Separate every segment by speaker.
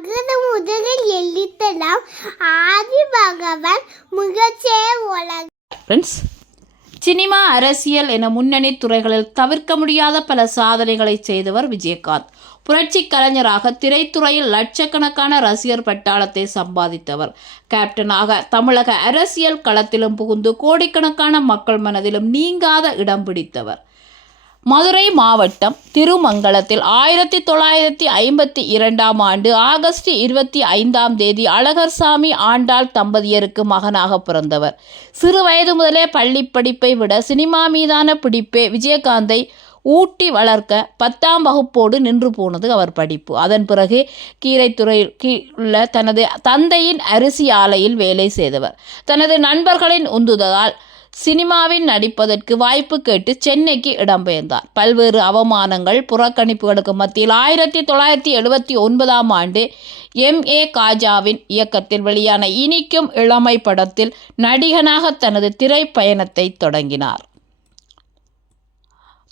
Speaker 1: அகர முதலில் எழுத்தலாம். ஆதி பகவான் முகச்சே உலக
Speaker 2: ஃப்ரெண்ட்ஸ் சினிமா அரசியல் என முன்னணி துறைகளில் தவிர்க்க முடியாத பல சாதனைகளை செய்தவர் விஜயகாந்த். புரட்சி கலைஞராக திரைத்துறையில் லட்சக்கணக்கான ரசிகர் பட்டாளத்தை சம்பாதித்தவர். கேப்டனாக தமிழக அரசியல் களத்திலும் புகுந்து கோடிக்கணக்கான மக்கள் மனதிலும் நீங்காத இடம் பிடித்தவர். மதுரை மாவட்டம் திருமங்கலத்தில் ஆயிரத்தி தொள்ளாயிரத்தி ஐம்பத்தி இரண்டாம் ஆண்டு ஆகஸ்ட் இருபத்தி ஐந்தாம் தேதி அழகர்சாமி ஆண்டாள் தம்பதியருக்கு மகனாக பிறந்தவர். சிறு வயது முதலே பள்ளி படிப்பை விட சினிமா மீதான பிடிப்பே விஜயகாந்தை ஊட்டி வளர்க்க பத்தாம் வகுப்போடு நின்று போனது அவர் படிப்பு. அதன் பிறகு கீரைத்துறையில் உள்ள தனது தந்தையின் அரிசி ஆலையில் வேலை செய்தவர். தனது நண்பர்களின் உந்துதலால் சினிமாவில் நடிப்பதற்கு வாய்ப்பு கேட்டு சென்னைக்கு இடம்பெயர்ந்தார். பல்வேறு அவமானங்கள் புறக்கணிப்புகளுக்கு மத்தியில் ஆயிரத்தி தொள்ளாயிரத்தி எழுபத்தி ஒன்பதாம் ஆண்டு எம். ஏ. காஜாவின் இயக்கத்தில் வெளியான இனிக்கும் இளமை படத்தில் நடிகனாக தனது திரைப்பயணத்தை தொடங்கினார்.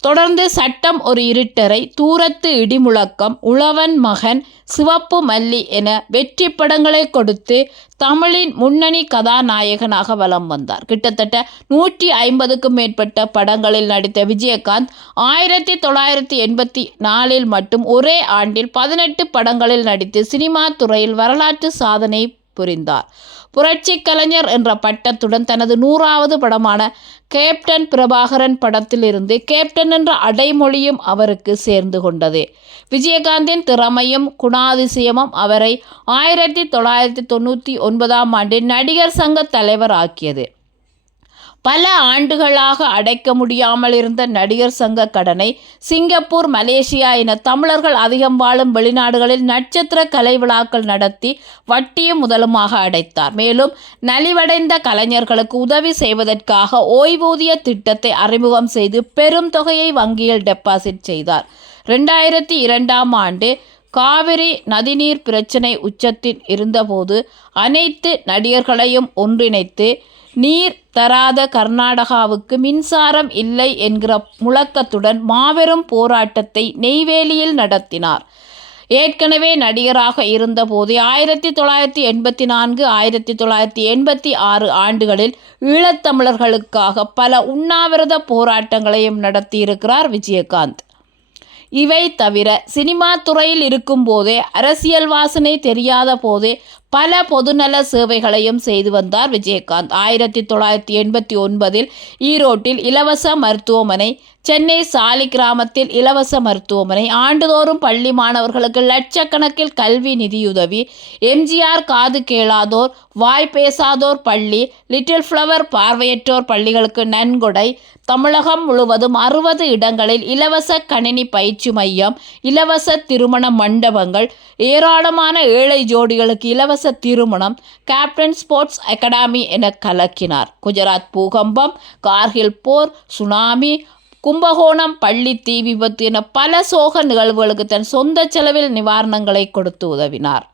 Speaker 2: தொடர்ந்து சட்டம் ஒரு இருட்டரை தூரத்து இடிமுழக்கம் உழவன் மகன் சிவப்பு மல்லி என வெற்றி படங்களை கொடுத்து தமிழின் முன்னணி கதாநாயகனாக வலம் வந்தார். கிட்டத்தட்ட நூற்றி ஐம்பதுக்கும் மேற்பட்ட படங்களில் நடித்த விஜயகாந்த் ஆயிரத்தி தொள்ளாயிரத்தி எண்பத்தி நாலில் மட்டும் ஒரே ஆண்டில் பதினெட்டு படங்களில் நடித்து சினிமா துறையில் வரலாற்று சாதனை புரிந்தார். புரட்சி கலைஞர் என்ற பட்டத்துடன் தனது நூறாவது படமான கேப்டன் பிரபாகரன் படத்திலிருந்து கேப்டன் என்ற அடைமொழியும் அவருக்கு சேர்ந்து கொண்டது. விஜயகாந்தின் திறமையும் குணாதிசயமும் அவரை ஆயிரத்தி தொள்ளாயிரத்தி தொண்ணூற்றி ஒன்பதாம் ஆண்டில் நடிகர் சங்க தலைவர் ஆக்கியது. பல ஆண்டுகளாக அடைக்க முடியாமல் இருந்த நடிகர் சங்க கடனை சிங்கப்பூர் மலேசியா என தமிழர்கள் அதிகம் வாழும் வெளிநாடுகளில் நட்சத்திர கலை விழாக்கள் நடத்தி வட்டியும் முதலுமாக அடைத்தார். மேலும் நலிவடைந்த கலைஞர்களுக்கு உதவி செய்வதற்காக ஓய்வூதிய திட்டத்தை அறிமுகம் செய்து பெரும் தொகையை வங்கியில் டெபாசிட் செய்தார். ரெண்டாயிரத்தி இரண்டாம் ஆண்டு காவிரி நதிநீர் பிரச்சினை உச்சத்தில் இருந்தபோது அனைத்து நடிகர்களையும் ஒன்றிணைத்து நீர் தராத கர்நாடகாவுக்கு மின்சாரம் இல்லை என்கிற முழக்கத்துடன் மாபெரும் போராட்டத்தை நெய்வேலியில் நடத்தினார். ஏற்கனவே நடிகராக இருந்தபோது ஆயிரத்தி தொள்ளாயிரத்தி எண்பத்தி நான்கு ஆயிரத்தி தொள்ளாயிரத்தி எண்பத்தி ஆறு ஆண்டுகளில் ஈழத்தமிழர்களுக்காக பல உண்ணாவிரத போராட்டங்களையும் நடத்தியிருக்கிறார் விஜயகாந்த். இவை தவிர சினிமா துறையில் இருக்கும்போதே அரசியல் வாசனை தெரியாத போதே பல பொதுநல சேவைகளையும் செய்து வந்தார் விஜயகாந்த். ஆயிரத்தி தொள்ளாயிரத்தி எண்பத்தி ஒன்பதில் ஈரோட்டில் இலவச மருத்துவமனை சென்னை சாலி கிராமத்தில் இலவச மருத்துவமனை ஆண்டுதோறும் பள்ளி மாணவர்களுக்கு லட்சக்கணக்கில் கல்வி நிதியுதவி எம்ஜிஆர் காது கேளாதோர் வாய் பேசாதோர் பள்ளி லிட்டில் ஃப்ளவர் பார்வையற்றோர் பள்ளிகளுக்கு நன்கொடை தமிழகம் முழுவதும் அறுபது இடங்களில் இலவச கணினி பயிற்சி மையம் இலவச திருமண மண்டபங்கள் ஏராளமான ஏழை ஜோடிகளுக்கு இலவச திருமணம் கேப்டன் ஸ்போர்ட்ஸ் அகாடமி என கலக்கினார். குஜராத் பூகம்பம் கார்கில் போர் சுனாமி கும்பகோணம் பள்ளி தீ விபத்து என பல சோக நிகழ்வுகளுக்கு தன் சொந்த செலவில் நிவாரணங்களை கொடுத்து உதவினார்.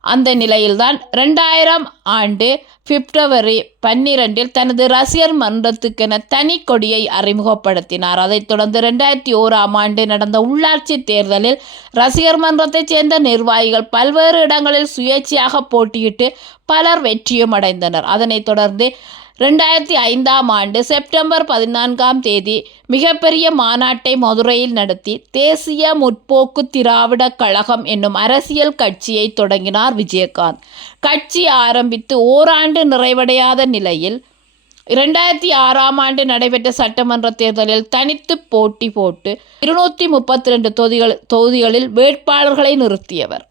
Speaker 2: அந்த நிலையில்தான் ரெண்டாயிரம் ஆண்டு பிப்ரவரி பன்னிரெண்டில் தனது ரசிகர் மன்றத்துக்கென தனி கொடியை அறிமுகப்படுத்தினார். அதைத் தொடர்ந்து ரெண்டாயிரத்தி ஓராம் ஆண்டு நடந்த உள்ளாட்சி தேர்தலில் ரசிகர் மன்றத்தைச் சேர்ந்த நிர்வாகிகள் பல்வேறு இடங்களில் சுயேட்சையாக போட்டியிட்டு பலர் வெற்றியும் அடைந்தனர். அதனைத் தொடர்ந்து ரெண்டாயிரத்தி ஐந்தாம் ஆண்டு செப்டம்பர் பதினான்காம் தேதி மிகப்பெரிய மாநாட்டை மதுரையில் நடத்தி தேசிய முற்போக்கு திராவிடக் கழகம் என்னும் அரசியல் கட்சியை தொடங்கினார் விஜயகாந்த். கட்சி ஆரம்பித்து ஓராண்டு நிறைவடையாத நிலையில் இரண்டாயிரத்தி ஆறாம் ஆண்டு நடைபெற்ற சட்டமன்ற தேர்தலில் தனித்து போட்டி போட்டு இருநூற்றி முப்பத்தி ரெண்டு தொகுதிகள் தொகுதிகளில் வேட்பாளர்களை நிறுத்தியவர்.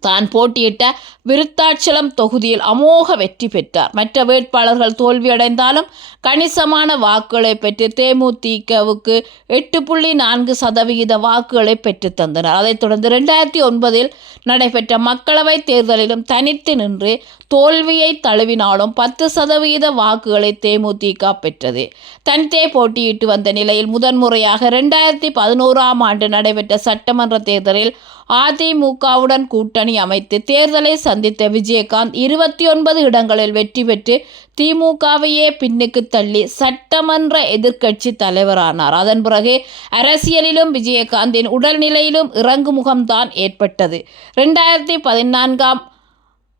Speaker 2: தான் போட்டியிட்ட விருத்தாச்சலம் தொகுதியில் அமோக வெற்றி பெற்றார். மற்ற வேட்பாளர்கள் தோல்வியடைந்தாலும் கணிசமான வாக்குகளை பெற்று தேமுதிகவுக்கு எட்டு புள்ளி நான்கு சதவிகித வாக்குகளை பெற்றுத்தந்தனர் அதைத் தொடர்ந்து ரெண்டாயிரத்தி ஒன்பதில் நடைபெற்ற மக்களவைத் தேர்தலிலும் தனித்து நின்று தோல்வியை தழுவினாலும் பத்து சதவிகித வாக்குகளை தேமுதிக பெற்றது. தனித்தே போட்டியிட்டு வந்த நிலையில் முதன்முறையாக ரெண்டாயிரத்தி பதினோராம் ஆண்டு நடைபெற்ற சட்டமன்ற தேர்தலில் அதிமுகவுடன் கூட்டணி அமைத்து தேர்தலை சந்தித்த விஜயகாந்த் இருபத்தி ஒன்பது இடங்களில் வெற்றி பெற்று திமுகவையே பின்னுக்கு தள்ளி சட்டமன்ற எதிர்க்கட்சி தலைவரானார். அதன் பிறகு அரசியலிலும் விஜயகாந்தின் உடல்நிலையிலும் இறங்குமுகம்தான் ஏற்பட்டது. ரெண்டாயிரத்தி பதினான்காம்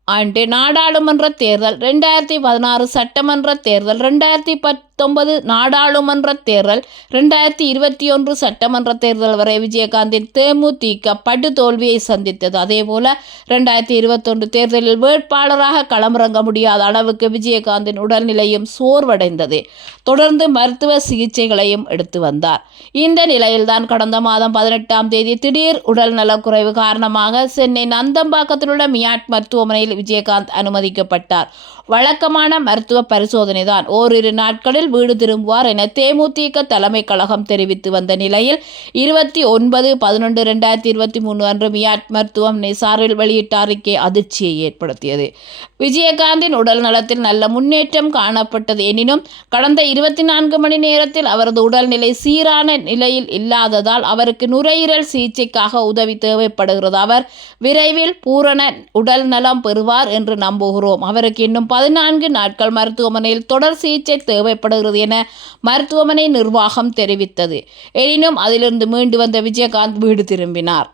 Speaker 2: ஆண்டு நாடாளுமன்ற தேர்தல் ரெண்டாயிரத்தி பதினாறு சட்டமன்ற தேர்தல் ரெண்டாயிரத்தி பத்தொன்பது நாடாளுமன்ற தேர்தல் ரெண்டாயிரத்தி இருபத்தி ஒன்று சட்டமன்ற தேர்தல் வரை விஜயகாந்தின் தேமுதிக படு தோல்வியை சந்தித்தது. அதேபோல ரெண்டாயிரத்தி இருபத்தொன்று தேர்தலில் வேட்பாளராக களமிறங்க முடியாத அளவுக்கு விஜயகாந்தின் உடல்நிலையும் சோர்வடைந்தது. தொடர்ந்து மருத்துவ சிகிச்சைகளையும் எடுத்து வந்தார். இந்த நிலையில்தான் கடந்த மாதம் பதினெட்டாம் தேதி திடீர் உடல் நலக்குறைவு காரணமாக சென்னை நந்தம்பாக்கத்தில் உள்ள மியாட் மருத்துவமனையில் விஜயகாந்த் அனுமதிக்கப்பட்டார். வழக்கமான மருத்துவ பரிசோதனை தான் ஓரிரு நாட்களில் வீடு திரும்புவார் என தேமுதிக தலைமை கழகம் தெரிவித்து வந்த நிலையில் இருபத்தி ஒன்பது பதினொன்று ரெண்டாயிரத்தி இருபத்தி மூணு அன்று மியாட் மருத்துவம் நிசாரில் வெளியிட்ட அறிக்கை அதிர்ச்சியை ஏற்படுத்தியது. விஜயகாந்தின் உடல் நலத்தில் நல்ல முன்னேற்றம் காணப்பட்டது எனினும் கடந்த இருபத்தி நான்கு மணி நேரத்தில் அவரது உடல்நிலை சீரான நிலையில் இல்லாததால் அவருக்கு நுரையீரல் சிகிச்சைக்காக உதவி தேவைப்படுகிறது. அவர் விரைவில் பூரண உடல் நலம் பெறுவார் என்று நம்புகிறோம். அவருக்கு இன்னும் பதினான்கு நாட்கள் மருத்துவமனையில் தொடர் சிகிச்சை தேவைப்படுகிறது என மருத்துவமனை நிர்வாகம் தெரிவித்தது. எனினும் அதிலிருந்து மீண்டு வந்த விஜயகாந்த் வீடு திரும்பினார்.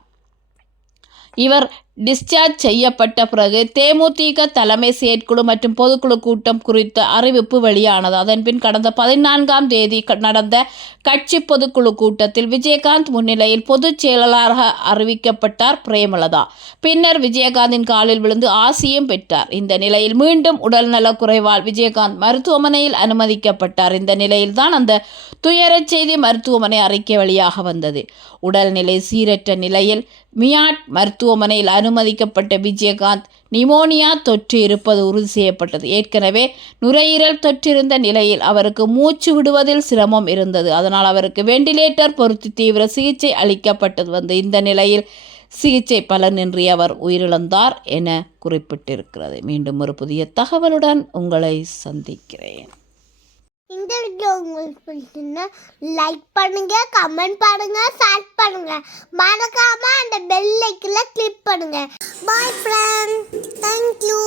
Speaker 2: இவர் டிஸ்சார்ஜ் செய்யப்பட்ட பிறகு தேமுதிக தலைமை செயற்குழு மற்றும் பொதுக்குழு கூட்டம் குறித்த அறிவிப்பு வெளியானது. அதன்பின் கடந்த பதினான்காம் தேதி க- நடந்த கட்சி பொதுக்குழு கூட்டத்தில் விஜயகாந்த் முன்னிலையில் பொதுச் செயலாளராக அறிவிக்கப்பட்டார் பிரேமலதா. பின்னர் விஜயகாந்தின் காலில் விழுந்து ஆசியும் பெற்றார். இந்த நிலையில் மீண்டும் உடல்நலக் குறைவால் விஜயகாந்த் மருத்துவமனையில் அனுமதிக்கப்பட்டார். இந்த நிலையில்தான் அந்த துயரச் செய்தி மருத்துவமனை அறிக்கை வழியாக வந்தது. உடல்நிலை சீரற்ற நிலையில் மியாட் மருத்துவமனையில் அனுமதிக்கப்பட்ட விஜயகாந்த் நிமோனியா தொற்று இருப்பது உறுதி செய்யப்பட்டது. ஏற்கனவே நுரையீரல் தொற்றிருந்த நிலையில் அவருக்கு மூச்சு விடுவதில் சிரமம் இருந்தது. அதனால் அவருக்கு வெண்டிலேட்டர் பொருத்தி தீவிர சிகிச்சை அளிக்கப்பட்டது வந்து இந்த நிலையில் சிகிச்சை பலனின்றி அவர் உயிரிழந்தார் என குறிப்பிட்டிருக்கிறது. மீண்டும் ஒரு புதிய தகவலுடன் உங்களை சந்திக்கிறேன்.
Speaker 1: இந்த வீடியோ உங்களுக்கு பிடிச்சிருந்தா லைக் பண்ணுங்க கமெண்ட் பண்ணுங்க ஷேர் பண்ணுங்க. மறக்காம அந்த பெல் ஐக்கில் கிளிக் பண்ணுங்க. பாய் ஃப்ரெண்ட் தேங்க்யூ